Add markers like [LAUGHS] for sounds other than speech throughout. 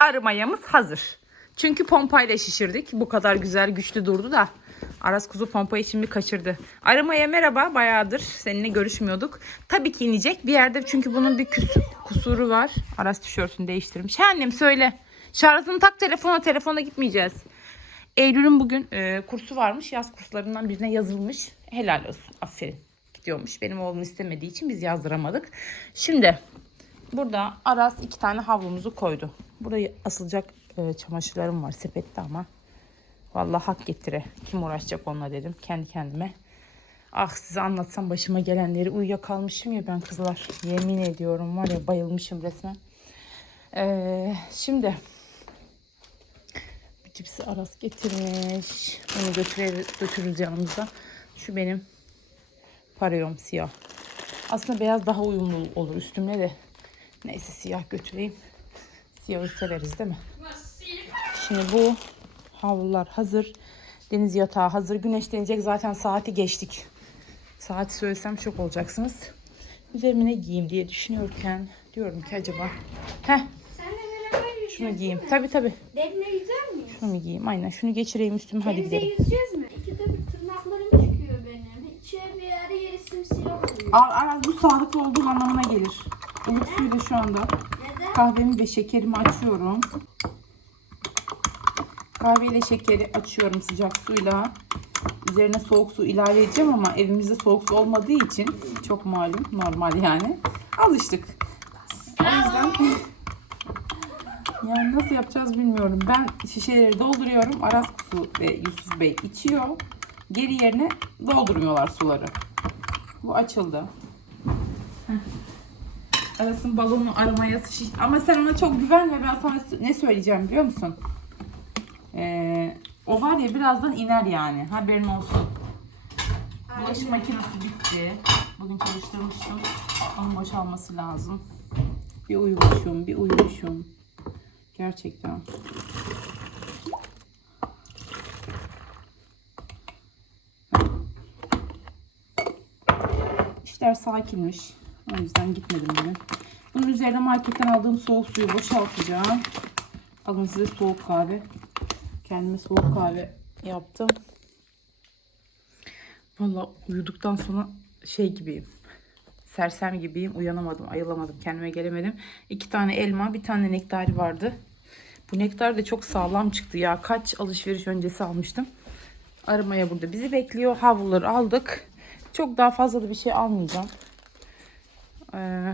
arı mayamız hazır. Çünkü pompayla şişirdik. Bu kadar güzel güçlü durdu da. Aras kuzu pompayı şimdi kaçırdı. Aramaya merhaba bayağıdır seninle görüşmüyorduk. Tabii ki inecek bir yerde çünkü bunun bir küs- kusuru var. Aras tişörtünü değiştirmiş. He annem söyle. Şarjını tak telefona telefona gitmeyeceğiz. Eylül'ün bugün e, kursu varmış. Yaz kurslarından birine yazılmış. Helal olsun. Aferin. Gidiyormuş. Benim oğlum istemediği için biz yazdıramadık. Şimdi burada Aras iki tane havlumuzu koydu. Burayı asılacak e, çamaşırlarım var sepette ama. Vallahi hak getire. Kim uğraşacak onunla dedim kendi kendime. Ah size anlatsam başıma gelenleri uyuyakalmışım ya ben kızlar. Yemin ediyorum var ya bayılmışım resmen. Ee, şimdi bu cipsi Aras getirmiş. Onu götürürüz, götürürüz yanımıza. Şu benim parayom siyah. Aslında beyaz daha uyumlu olur üstümle de. Neyse siyah götüreyim. Siyahı severiz değil mi? Şimdi bu havlular hazır. Deniz yatağı hazır. Güneşlenecek zaten saati geçtik. Saati söylesem şok olacaksınız. Üzerime ne giyeyim diye düşünüyorken diyorum ki acaba. Heh şunu giyeyim. Tabi tabi. Derine yüzer miyiz? Şunu giyeyim? Aynen şunu geçireyim üstüme hadi Denize gidelim. yüzeceğiz mi? İkide bir tırnaklarım çıkıyor benim. Hiç bir yere yeri simsiyah oluyor. Al, al, bu sağlıklı olduğu anlamına gelir. Ilık suyla şu anda kahvemi ve şekerimi açıyorum. Kahve ile şekeri açıyorum sıcak suyla. Üzerine soğuk su ilave edeceğim ama evimizde soğuk su olmadığı için çok malum normal yani. Alıştık. O yüzden [LAUGHS] yani nasıl yapacağız bilmiyorum. Ben şişeleri dolduruyorum. Aras su ve Yusuf Bey içiyor. Geri yerine doldurmuyorlar suları. Bu açıldı. Aras'ın balonu aramaya şiş... Ama sen ona çok güvenme. Ben sana ne söyleyeceğim biliyor musun? Ee, o var ya birazdan iner yani. Haberin olsun. Bulaşık makinesi bitti. Bugün çalıştırmıştım. Onun boşalması lazım. Bir uyumuşum, bir uyumuşum. Gerçekten. İşler sakinmiş. O yüzden gitmedim bugün. Bunun üzerine marketten aldığım soğuk suyu boşaltacağım. Alın size soğuk kahve. Kendime soğuk kahve yaptım. Valla uyuduktan sonra şey gibiyim. Sersem gibiyim. Uyanamadım, ayılamadım. Kendime gelemedim. İki tane elma, bir tane nektari vardı. Bu nektar da çok sağlam çıktı ya. Kaç alışveriş öncesi almıştım. Aramaya burada bizi bekliyor. Havluları aldık. Çok daha fazla da bir şey almayacağım. Ee,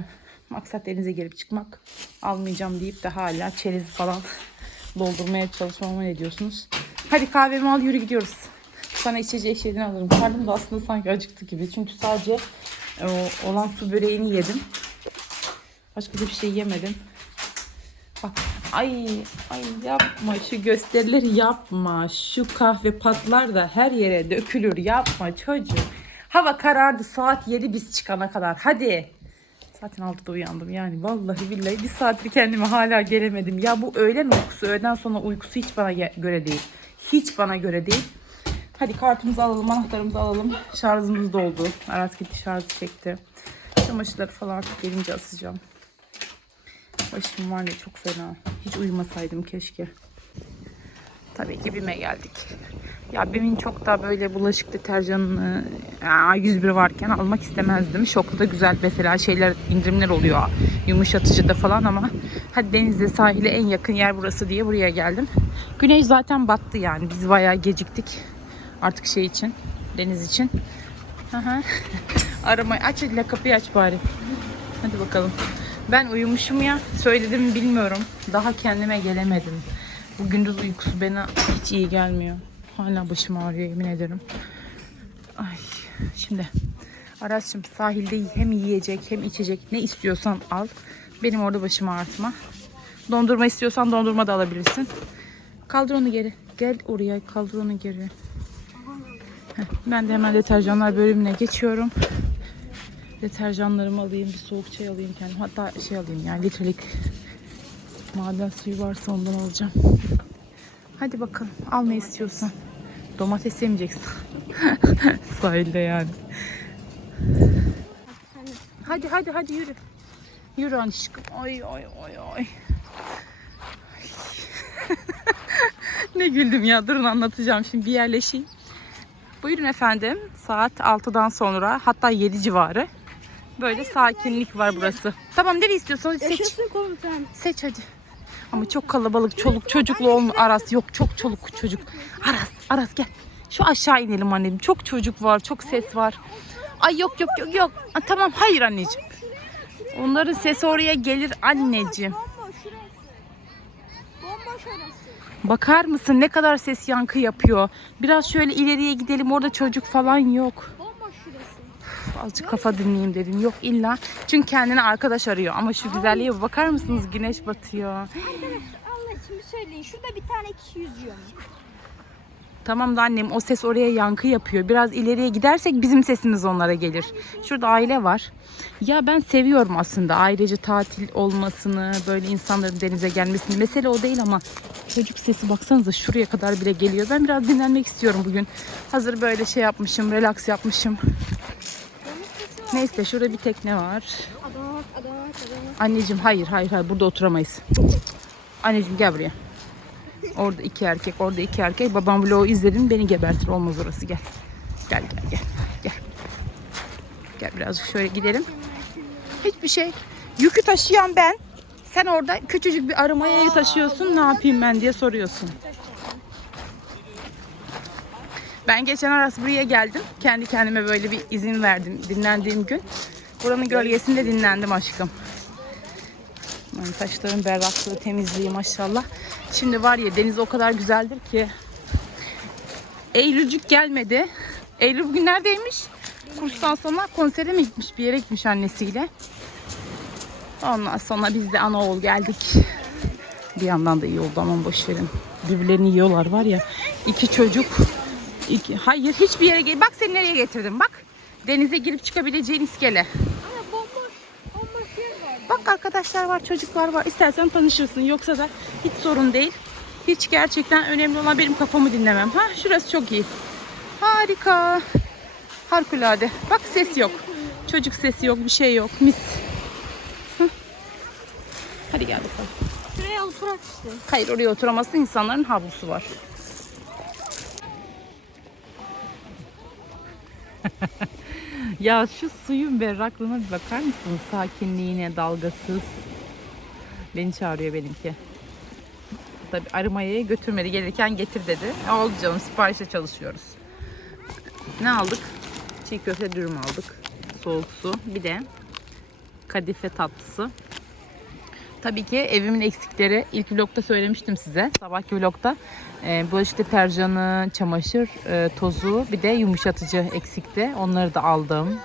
maksat denize girip çıkmak. Almayacağım deyip de hala çerez falan [LAUGHS] doldurmaya çalışmama ne diyorsunuz? Hadi kahvemi al yürü gidiyoruz. Sana içecek şeyden alırım. Karnım da aslında sanki acıktı gibi. Çünkü sadece e, olan su böreğini yedim. Başka bir şey yemedim. Bak ay ay yapma şu gösterileri yapma. Şu kahve patlar da her yere dökülür yapma çocuğum. Hava karardı saat 7 biz çıkana kadar hadi. Zaten 6'da uyandım yani vallahi billahi bir saattir kendime hala gelemedim. Ya bu öğlen uykusu öğleden sonra uykusu hiç bana göre değil. Hiç bana göre değil. Hadi kartımızı alalım anahtarımızı alalım. Şarjımız doldu. Aras gitti şarjı çekti. Çamaşırları falan artık gelince asacağım. Başım var ya çok fena. Hiç uyumasaydım keşke. Tabii ki BİM'e geldik. Ya BİM'in çok da böyle bulaşık deterjanını ya 101 varken almak istemezdim. Şokta güzel mesela şeyler indirimler oluyor. Yumuşatıcı da falan ama hadi denizde sahile en yakın yer burası diye buraya geldim. Güneş zaten battı yani. Biz bayağı geciktik. Artık şey için. Deniz için. [LAUGHS] Aramayı aç la kapıyı aç bari. Hadi bakalım. Ben uyumuşum ya. Söyledim mi bilmiyorum. Daha kendime gelemedim. Bu gündüz uykusu bana hiç iyi gelmiyor. Hala başım ağrıyor yemin ederim. Ay şimdi Aras'cığım sahilde hem yiyecek hem içecek ne istiyorsan al. Benim orada başımı ağrıtma. Dondurma istiyorsan dondurma da alabilirsin. Kaldır onu geri. Gel oraya kaldır onu geri. Ben de hemen deterjanlar bölümüne geçiyorum. Deterjanlarımı alayım, bir soğuk çay alayım kendim. Hatta şey alayım yani litrelik maden suyu varsa ondan alacağım. Hadi bakalım al ne istiyorsan. Domates yemeyeceksin. [LAUGHS] Sahilde yani. Hadi hadi hadi yürü. Yürü aşkım. Ay ay ay ay. ne güldüm ya. Durun anlatacağım şimdi bir yerleşeyim. Buyurun efendim. Saat 6'dan sonra hatta 7 civarı. Böyle sakinlik var burası. Tamam nereye istiyorsanız seç. Yaşasın komutan. Seç hadi. Ama çok kalabalık çoluk çocuklu olma Aras yok çok çoluk çocuk. Aras Aras gel. Şu aşağı inelim anneciğim. Çok çocuk var, çok ses var. Ay yok yok yok yok. Aa, tamam hayır anneciğim. Onların sesi oraya gelir anneciğim. Bakar mısın ne kadar ses yankı yapıyor. Biraz şöyle ileriye gidelim orada çocuk falan yok. Şurası. Azıcık kafa dinleyeyim dedim. Yok illa. Çünkü kendine arkadaş arıyor. Ama şu güzelliğe bakar mısınız? Güneş batıyor. Allah için bir söyleyin. Şurada bir tane kişi yüzüyor? Tamam da annem o ses oraya yankı yapıyor. Biraz ileriye gidersek bizim sesimiz onlara gelir. Şurada aile var. Ya ben seviyorum aslında ailece tatil olmasını, böyle insanların denize gelmesini. Mesele o değil ama çocuk sesi baksanıza şuraya kadar bile geliyor. Ben biraz dinlenmek istiyorum bugün. Hazır böyle şey yapmışım, relax yapmışım. Neyse şurada bir tekne var. Anneciğim hayır hayır hayır burada oturamayız. Anneciğim gel buraya. Orada iki erkek, orada iki erkek. Babam vlogu izledin beni gebertir olmaz orası gel. Gel gel gel. Gel. Gel birazcık şöyle gidelim. Hiçbir şey. Yükü taşıyan ben. Sen orada küçücük bir arımayayı taşıyorsun. Ne yapayım ben diye soruyorsun. Ben geçen arası buraya geldim. Kendi kendime böyle bir izin verdim dinlendiğim gün. Buranın gölgesinde dinlendim aşkım. Yani taşların berraklığı, temizliği maşallah. Şimdi var ya deniz o kadar güzeldir ki. Eylülcük gelmedi. Eylül bugün neredeymiş? Kurstan sonra konsere mi gitmiş? Bir yere gitmiş annesiyle. Ondan sonra biz de ana oğul geldik. Bir yandan da iyi oldu ama boş verin. Birbirlerini yiyorlar var ya. İki çocuk. Iki, hayır hiçbir yere gel. Bak seni nereye getirdim bak. Denize girip çıkabileceğin iskele. Ama bomboş. Bomboş yer var. Bak arkadaşlar var, çocuklar var. İstersen tanışırsın. Yoksa da hiç sorun değil. Hiç gerçekten önemli olan benim kafamı dinlemem. Ha, şurası çok iyi. Harika. Harikulade. Bak ses yok. Çocuk sesi yok, bir şey yok. Mis. Hı. Hadi gel bakalım. Şuraya oturak işte. Hayır oraya oturamazsın. insanların havlusu var. [LAUGHS] ya şu suyun berraklığına bir bakar mısınız? Sakinliğine, dalgasız. Beni çağırıyor benimki. Tabii arımayaya götürmedi. Gelirken getir dedi. Oldu canım siparişe çalışıyoruz. Ne aldık? Çiğ köfte dürüm aldık. Soğuk su. Bir de kadife tatlısı. Tabii ki evimin eksikleri ilk vlogda söylemiştim size. Sabahki vlogda e, bulaşık deterjanı, çamaşır e, tozu bir de yumuşatıcı eksikti. Onları da aldım.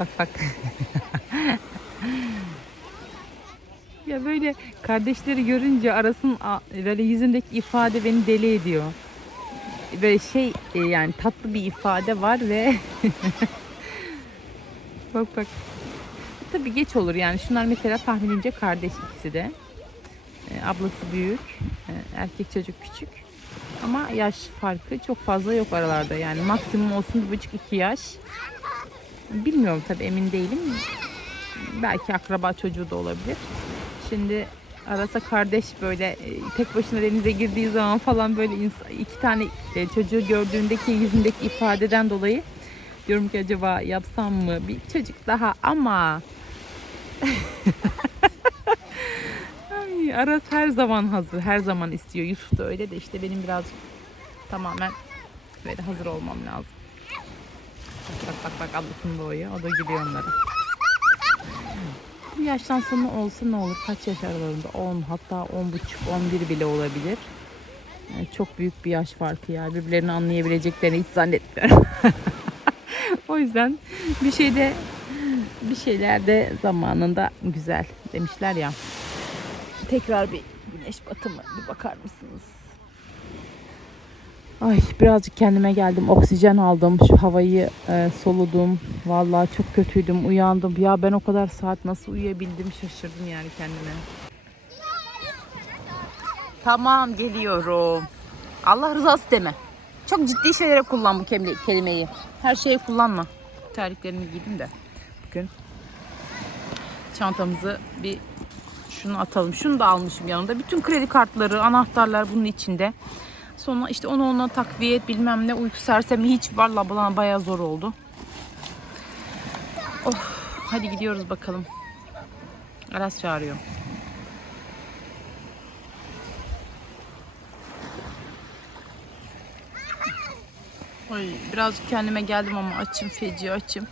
Bak bak. [LAUGHS] ya böyle kardeşleri görünce arasın böyle yüzündeki ifade beni deli ediyor. Böyle şey e, yani tatlı bir ifade var ve [LAUGHS] bak bak Tabii geç olur yani. Şunlar mesela tahminimce kardeş ikisi de. Ee, ablası büyük, ee, erkek çocuk küçük. Ama yaş farkı çok fazla yok aralarda yani. Maksimum olsun bir buçuk iki yaş. Bilmiyorum tabii emin değilim. Belki akraba çocuğu da olabilir. Şimdi arasa kardeş böyle e, tek başına denize girdiği zaman falan böyle iki tane e, çocuğu gördüğündeki yüzündeki ifadeden dolayı diyorum ki acaba yapsam mı bir çocuk daha ama Ay, Aras her zaman hazır, her zaman istiyor. Yusuf da öyle de işte benim birazcık tamamen böyle hazır olmam lazım. Bak bak bak, bak ablasının boyu, o da gülüyor onlara. Bu yaştan sonra olsa ne olur? Kaç yaş aralarında? 10 hatta 10 buçuk, 11 bile olabilir. Yani çok büyük bir yaş farkı ya. Birbirlerini anlayabileceklerini hiç zannetmiyorum. [LAUGHS] o yüzden bir şeyde bir şeyler de zamanında güzel demişler ya. Tekrar bir güneş batımı bir bakar mısınız? Ay birazcık kendime geldim. Oksijen aldım. Şu havayı e, soludum. Vallahi çok kötüydüm. Uyandım. Ya ben o kadar saat nasıl uyuyabildim şaşırdım yani kendime. Tamam geliyorum. Allah rızası deme. Çok ciddi şeylere kullan bu kelimeyi. Her şeye kullanma. Terliklerimi giydim de bugün. Çantamızı bir şunu atalım. Şunu da almışım yanımda. Bütün kredi kartları, anahtarlar bunun içinde. Sonra işte onu ona takviye et bilmem ne uyku sersemi hiç valla bana bayağı zor oldu. Oh hadi gidiyoruz bakalım. Aras çağırıyor. Ay, birazcık kendime geldim ama açım feci açım.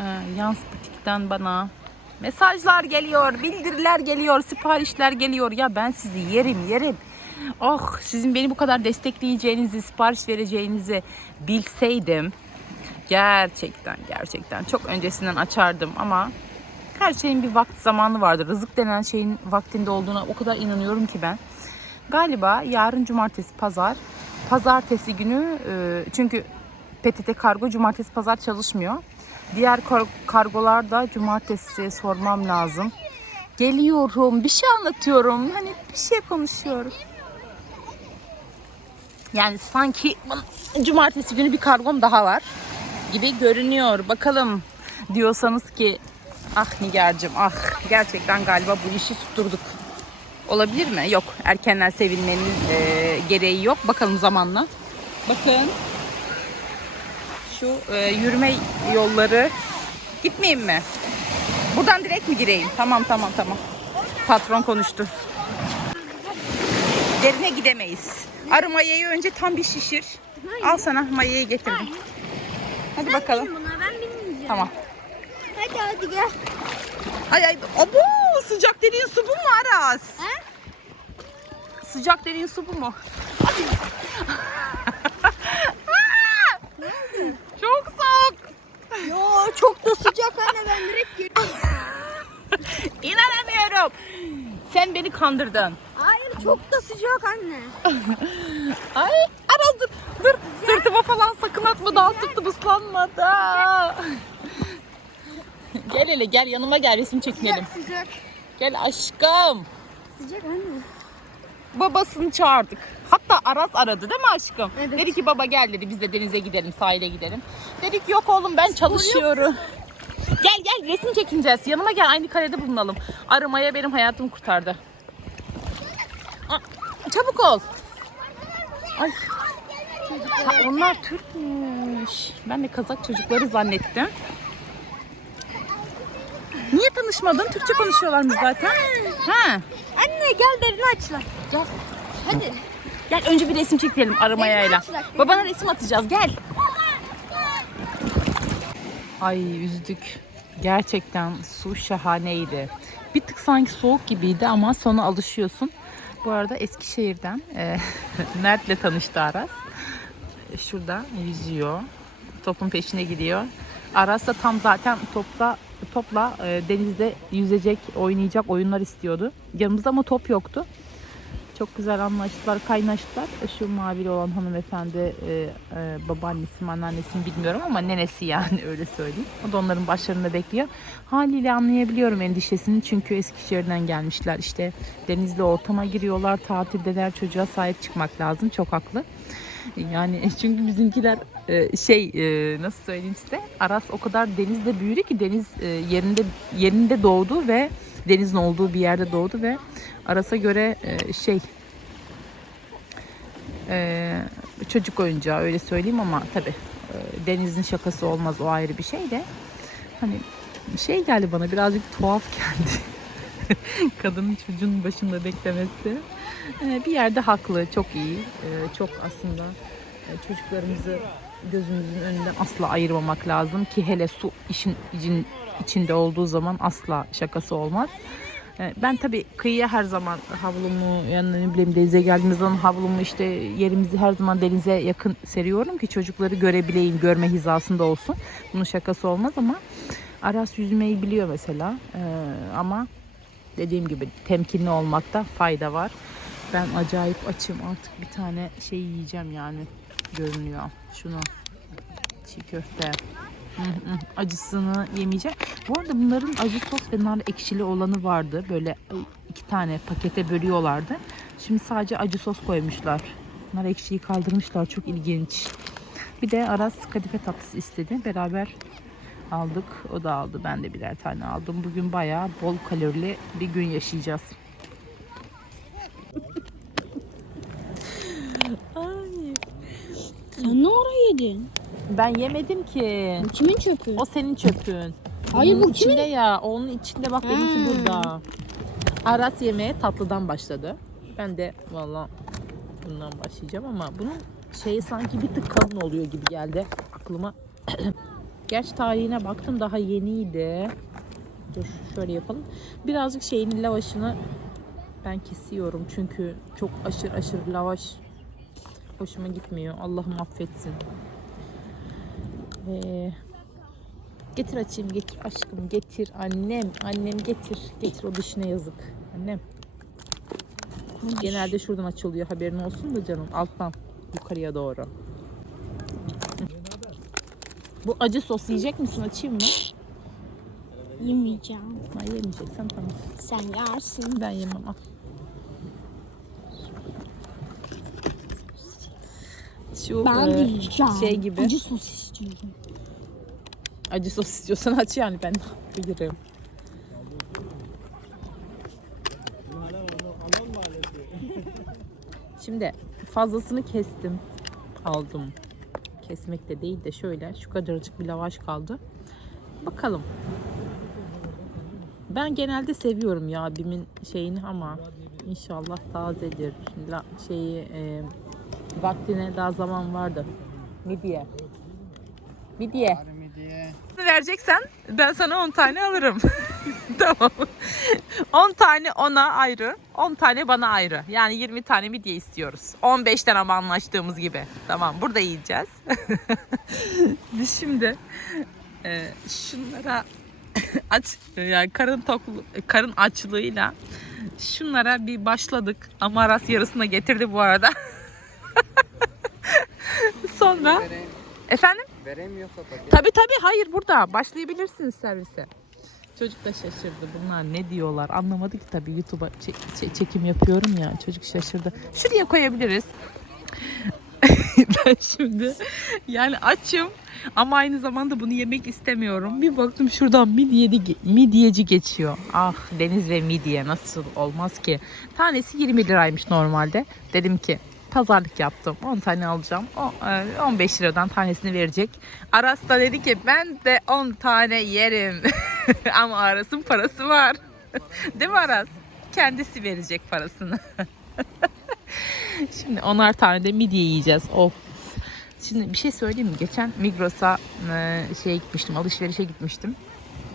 Ee, Yans Butik'ten bana mesajlar geliyor, bildiriler geliyor, siparişler geliyor. Ya ben sizi yerim yerim. Oh sizin beni bu kadar destekleyeceğinizi, sipariş vereceğinizi bilseydim gerçekten gerçekten çok öncesinden açardım ama her şeyin bir vakti zamanı vardır. Rızık denen şeyin vaktinde olduğuna o kadar inanıyorum ki ben. Galiba yarın cumartesi pazar. Pazartesi günü e, çünkü PTT kargo cumartesi pazar çalışmıyor. Diğer kar- kargolar da cumartesi sormam lazım. Geliyorum, bir şey anlatıyorum. Hani bir şey konuşuyorum. Yani sanki cumartesi günü bir kargom daha var gibi görünüyor. Bakalım diyorsanız ki ah Nigar'cığım ah gerçekten galiba bu işi tutturduk. Olabilir mi? Yok. Erkenden sevilmenin e, gereği yok. Bakalım zamanla. Bakın. Şu e, yürüme yolları. Gitmeyeyim mi? Buradan direkt mi gireyim? Tamam tamam tamam. Patron konuştu. Derine gidemeyiz. Arı mayayı önce tam bir şişir. Al sana mayayı getirdim. Hadi bakalım. Buna ben binmeyeceğim. Tamam. Hadi hadi gel. Ay ay. Abo, sıcak dediğin su bu mu Aras? Sıcak dediğin su bu mu? [LAUGHS] Çok soğuk. Yo çok da sıcak anne ben direkt girdim. [LAUGHS] İnanamıyorum. Sen beni kandırdın. Hayır çok da sıcak anne. [LAUGHS] Ay Aras dur. Dur. Sırtıma falan sakın atma. Daha sırtım ıslanmadı. [LAUGHS] gel hele gel yanıma gel resim çekinelim. Sıcak. Gel aşkım. Sıcak anne. Babasını çağırdık. Hatta Aras aradı değil mi aşkım? Evet. Dedi ki baba gel dedi biz de denize gidelim sahile gidelim. Dedik yok oğlum ben çalışıyorum. Gel gel resim çekineceğiz. Yanıma gel aynı karede bulunalım. Arımaya benim hayatımı kurtardı. Aa, çabuk ol. Ay. Ha, onlar Türkmüş. Ben de Kazak çocukları zannettim. Niye tanışmadın? Türkçe konuşuyorlarmış zaten. Ha. Anne gel derini açla. Gel. Hadi. Gel önce bir resim çekelim aramayayla. Babana resim atacağız gel. Ay üzdük. Gerçekten su şahaneydi. Bir tık sanki soğuk gibiydi ama sonra alışıyorsun. Bu arada Eskişehir'den e, [LAUGHS] Mert'le tanıştı Aras. Şurada yüzüyor. Topun peşine gidiyor. Aras da tam zaten topla topla e, denizde yüzecek, oynayacak oyunlar istiyordu. Yanımızda ama top yoktu. Çok güzel anlaştılar, kaynaştılar. Şu mavili olan hanımefendi e, e, babaannesi mi anneannesi mi bilmiyorum ama nenesi yani [LAUGHS] öyle söyleyeyim. O da onların başlarında bekliyor. Haliyle anlayabiliyorum endişesini çünkü Eskişehir'den gelmişler. İşte denizli ortama giriyorlar, tatildeler çocuğa sahip çıkmak lazım. Çok haklı. Yani [LAUGHS] çünkü bizimkiler e, şey e, nasıl söyleyeyim size Aras o kadar denizde büyüdü ki deniz e, yerinde yerinde doğdu ve denizin olduğu bir yerde doğdu ve Aras'a göre e, şey e, çocuk oyuncağı öyle söyleyeyim ama tabi denizin şakası olmaz o ayrı bir şey de hani şey geldi bana birazcık tuhaf geldi. [LAUGHS] Kadının çocuğun başında beklemesi. E, bir yerde haklı, çok iyi. E, çok aslında e, çocuklarımızı gözümüzün önünden asla ayırmamak lazım ki hele su işin için, içinde olduğu zaman asla şakası olmaz. E, Ben tabii kıyıya her zaman havlumu yani ne bileyim denize geldiğimiz zaman havlumu işte yerimizi her zaman denize yakın seriyorum ki çocukları görebileyim, görme hizasında olsun. Bunun şakası olmaz ama Aras yüzmeyi biliyor mesela E, ama dediğim gibi temkinli olmakta fayda var. Ben acayip açım artık bir tane şey yiyeceğim yani görünüyor. Şunu çiğ köfte. [LAUGHS] Acısını yemeyeceğim. Bu arada bunların acı sos ve nar ekşili olanı vardı. Böyle iki tane pakete bölüyorlardı. Şimdi sadece acı sos koymuşlar. Nar ekşiyi kaldırmışlar. Çok ilginç. Bir de Aras kadife tatlısı istedi. Beraber aldık. O da aldı. Ben de birer tane aldım. Bugün bayağı bol kalorili bir gün yaşayacağız. yedin? Ben yemedim ki. Bu kimin çöpü? O senin çöpün. Hayır, bu kimin? içinde ya. Onun içinde bak benimki Hmm. burada. Aras yemeğe tatlıdan başladı. Ben de valla bundan başlayacağım ama bunun şeyi sanki bir tık kalın oluyor gibi geldi aklıma. [CLEARS THROAT] Gerçi tarihine baktım daha yeniydi. Dur şöyle yapalım. Birazcık şeyini lavaşını ben kesiyorum çünkü çok aşırı aşırı lavaş hoşuma gitmiyor. Allah'ım affetsin. Ve getir açayım getir aşkım getir annem annem getir getir o dişine yazık annem. Genelde şuradan açılıyor haberin olsun da canım alttan yukarıya doğru. Bu acı sos yiyecek misin açayım mı? Yemeyeceğim. Ha, yemeyeceksen tamam. Sen yersin. Ben yemem al. Şu Ben e, şey gibi. Acı sos istiyorum. acı sos istiyorsan aç yani ben bilirim. Şimdi fazlasını kestim. Aldım. Kesmek de değil de şöyle şu kadarcık bir lavaş kaldı. Bakalım. Ben genelde seviyorum ya abimin şeyini ama inşallah tazedir. La, şeyi e, vaktine daha zaman vardı. Midye. Midye. Vereceksen ben sana 10 tane alırım. [LAUGHS] tamam. 10 tane ona ayrı, 10 tane bana ayrı. Yani 20 tane midye istiyoruz. 15'ten ama anlaştığımız gibi. Tamam burada yiyeceğiz. [LAUGHS] Şimdi e, şunlara [LAUGHS] aç yani karın toklu karın açlığıyla şunlara bir başladık. Ama Aras yarısına getirdi bu arada. [LAUGHS] Sonra Vereyim, efendim vereyim yoksa tabii. Tabii tabii hayır burada başlayabilirsiniz servise. Çocuk da şaşırdı. Bunlar ne diyorlar anlamadı ki tabii YouTube'a çek- çek- çekim yapıyorum ya. Çocuk şaşırdı. Şuraya koyabiliriz. [LAUGHS] ben şimdi yani açım ama aynı zamanda bunu yemek istemiyorum. Bir baktım şuradan midyeci, midyeci geçiyor. Ah deniz ve midye nasıl olmaz ki. Tanesi 20 liraymış normalde. Dedim ki pazarlık yaptım. 10 tane alacağım. O, e, 15 liradan tanesini verecek. Aras da dedi ki ben de 10 tane yerim. [LAUGHS] Ama Aras'ın parası var. [LAUGHS] Değil mi Aras? Kendisi verecek parasını. [LAUGHS] Şimdi onar tane de midye yiyeceğiz. Of. Şimdi bir şey söyleyeyim mi? Geçen Migros'a e, şeye gitmiştim, alışverişe gitmiştim.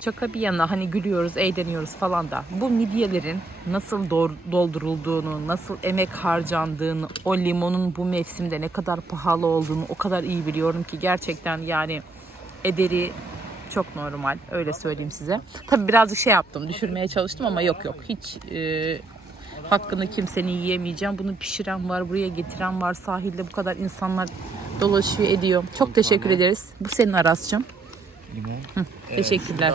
Şaka bir yana hani gülüyoruz, eğleniyoruz falan da bu midyelerin nasıl doldurulduğunu, nasıl emek harcandığını, o limonun bu mevsimde ne kadar pahalı olduğunu o kadar iyi biliyorum ki gerçekten yani ederi çok normal öyle söyleyeyim size. Tabii birazcık şey yaptım, düşürmeye çalıştım ama yok yok hiç e, hakkını kimsenin yiyemeyeceğim. Bunu pişiren var, buraya getiren var. Sahilde bu kadar insanlar dolaşıyor ediyor. Çok teşekkür ederiz. Bu senin Aras'cığım. Limon. Teşekkürler.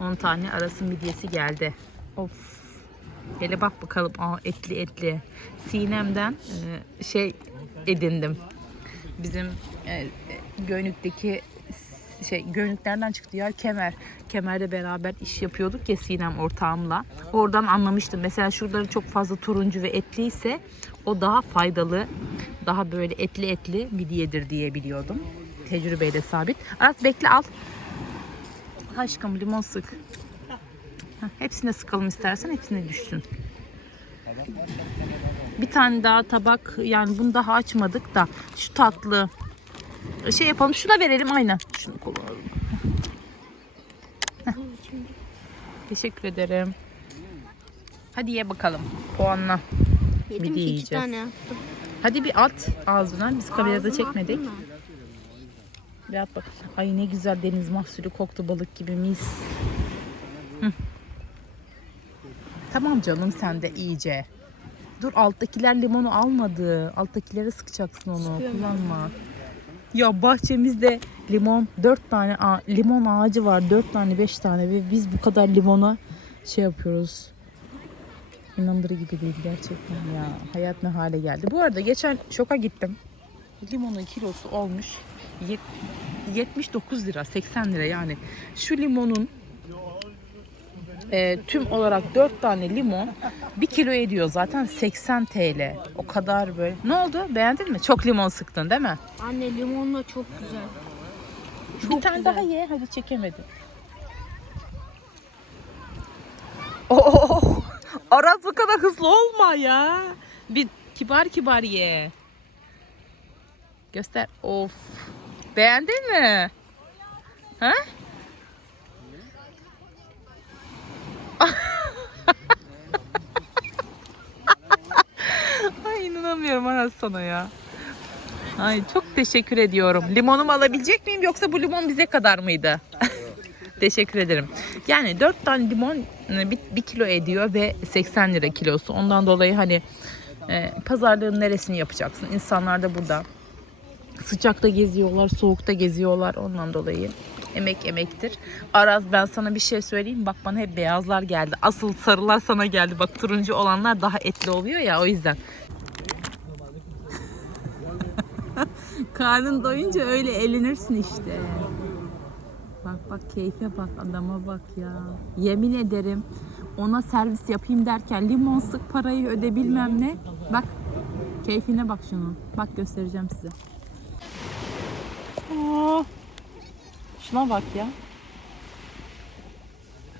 10 tane arası midyesi geldi. Of. Hele bak bakalım. Aa, etli etli. Sinem'den e, şey edindim. Bizim e, e, Gönlük'teki şey Gönlüklerden çıktı ya kemer. Kemerde beraber iş yapıyorduk ya Sinem ortağımla. Oradan anlamıştım. Mesela şuraları çok fazla turuncu ve etliyse o daha faydalı, daha böyle etli etli midyedir diye biliyordum. Tecrübeyle sabit. Aras bekle al. Aşkım limon sık. Heh, hepsine sıkalım istersen hepsine düşsün. Bir tane daha tabak yani bunu daha açmadık da şu tatlı şey yapalım şuna verelim aynen. Şunu kullanalım. Heh. Teşekkür ederim. Hadi ye bakalım. Puanla. Yedim Midye ki iki yiyeceğiz. tane. Hadi bir at ağzına. Biz kamerada Ağzıma çekmedik. attın mı? Bir at bak. Ay ne güzel deniz mahsulü koktu balık gibi mis. Hı. Tamam canım sen de iyice. Dur alttakiler limonu almadı. Alttakileri sıkacaksın onu. Sıkıyorum. Kullanma. Ya bahçemizde limon dört tane a- limon ağacı var. Dört tane beş tane ve biz bu kadar limona şey yapıyoruz. İnandırı gibi değil gerçekten ya. Hayat ne hale geldi. Bu arada geçen şoka gittim. Limonun kilosu olmuş yet- 79 lira 80 lira yani. Şu limonun e, tüm olarak 4 tane limon 1 kilo ediyor zaten 80 TL. O kadar böyle. Ne oldu? Beğendin mi? Çok limon sıktın değil mi? Anne limonla çok güzel. bir tane daha ye. Hadi çekemedim. Oo, [LAUGHS] Aras bu kadar hızlı olma ya. Bir kibar kibar ye. Göster. Of. Beğendin mi? Ha? [LAUGHS] Ay inanamıyorum Aras sana ya. Ay çok teşekkür ediyorum. Limonumu alabilecek miyim yoksa bu limon bize kadar mıydı? [LAUGHS] teşekkür ederim. Yani 4 tane limon 1 kilo ediyor ve 80 lira kilosu. Ondan dolayı hani e, pazarlığın neresini yapacaksın? İnsanlar da burada sıcakta geziyorlar, soğukta geziyorlar. Ondan dolayı emek emektir. Araz ben sana bir şey söyleyeyim. Bak bana hep beyazlar geldi. Asıl sarılar sana geldi. Bak turuncu olanlar daha etli oluyor ya o yüzden. [LAUGHS] Karnın doyunca öyle elenirsin işte. Bak bak keyfe bak adama bak ya. Yemin ederim ona servis yapayım derken limon sık parayı öde ne. Bak keyfine bak şunu. Bak göstereceğim size. Aa, şuna bak ya.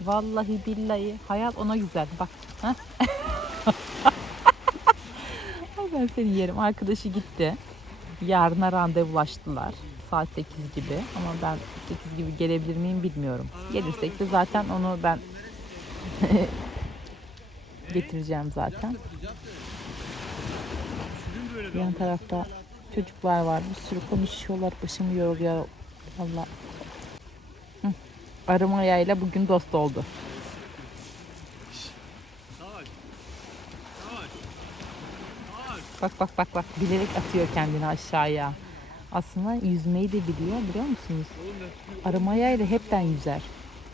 Vallahi billahi hayat ona güzel. Bak. [LAUGHS] Ay ben seni yerim. Arkadaşı gitti. Yarına randevulaştılar. Saat 8 gibi. Ama ben 8 gibi gelebilir miyim bilmiyorum. Gelirsek de zaten onu ben [LAUGHS] getireceğim zaten. Yan tarafta çocuklar var. Bir sürü konuşuyorlar. Başımı yoruyor. Valla. Hı. Arım ayağıyla bugün dost oldu. Bak bak bak bak. Bilerek atıyor kendini aşağıya. Aslında yüzmeyi de biliyor biliyor musunuz? Arım ayağıyla hepten yüzer.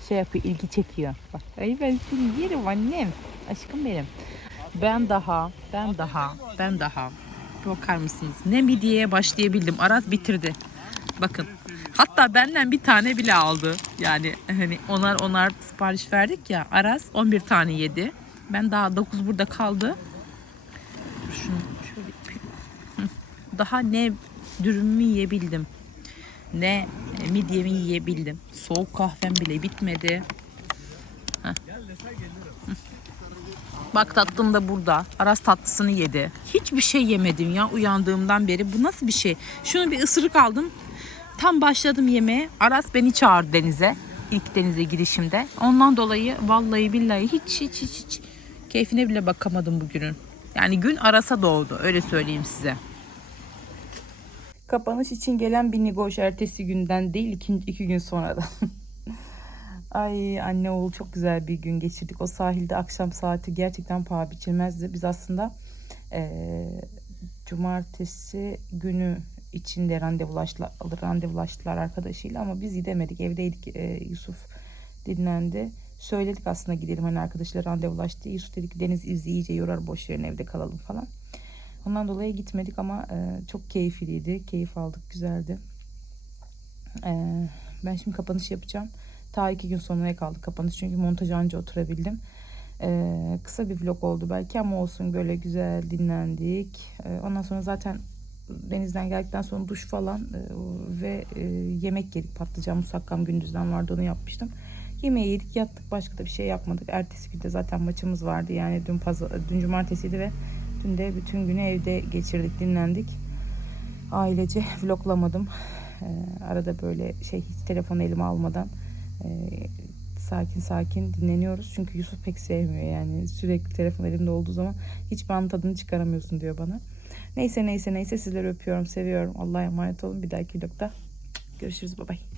Şey yapıyor, ilgi çekiyor. Bak, ay ben seni yerim annem. Aşkım benim. Ben daha, ben daha, ben daha. Bakar mısınız? Ne midyeye başlayabildim. Aras bitirdi. Bakın. Hatta benden bir tane bile aldı. Yani hani onar onar sipariş verdik ya. Aras 11 tane yedi. Ben daha 9 burada kaldı. Şunu şöyle. Daha ne dürümümü yiyebildim. Ne e, midyemi yiyebildim. Soğuk kahvem bile bitmedi. Heh. Bak tatlım da burada. Aras tatlısını yedi. Hiçbir şey yemedim ya uyandığımdan beri. Bu nasıl bir şey? Şunu bir ısırık aldım. Tam başladım yemeğe. Aras beni çağırdı denize. İlk denize girişimde. Ondan dolayı vallahi billahi hiç hiç hiç hiç keyfine bile bakamadım bugünün. Yani gün Aras'a doğdu. Öyle söyleyeyim size. Kapanış için gelen bir Nigoş ertesi günden değil iki, iki gün sonradan. [LAUGHS] Ay anne oğul çok güzel bir gün geçirdik. O sahilde akşam saati gerçekten paha biçilmezdi. Biz aslında eee, cumartesi günü içinde randevulaştılar, randevulaştılar arkadaşıyla ama biz gidemedik. Evdeydik. Eee, Yusuf dinlendi. Söyledik aslında gidelim hani arkadaşlar randevulaştı. Yusuf dedi ki Deniz bizi iyice yorar boş verin evde kalalım falan. Ondan dolayı gitmedik ama e, çok keyifliydi. Keyif aldık, güzeldi. E, ben şimdi kapanış yapacağım. Ta iki gün sonraya kaldı kapanış çünkü montaj anca oturabildim. E, kısa bir vlog oldu belki ama olsun böyle güzel dinlendik. E, ondan sonra zaten denizden geldikten sonra duş falan e, ve e, yemek yedik. Patlıcan musakkam gündüzden vardı onu yapmıştım. Yemeği yedik yattık başka da bir şey yapmadık. Ertesi günde zaten maçımız vardı yani dün pazar, dün cumartesiydi ve dün de bütün günü evde geçirdik dinlendik. Ailece [LAUGHS] vloglamadım. Ee, arada böyle şey hiç telefonu elime almadan e, sakin sakin dinleniyoruz. Çünkü Yusuf pek sevmiyor yani sürekli telefon elimde olduğu zaman hiç bana tadını çıkaramıyorsun diyor bana. Neyse neyse neyse sizleri öpüyorum seviyorum. Allah'a emanet olun bir dahaki vlogda görüşürüz bye bye.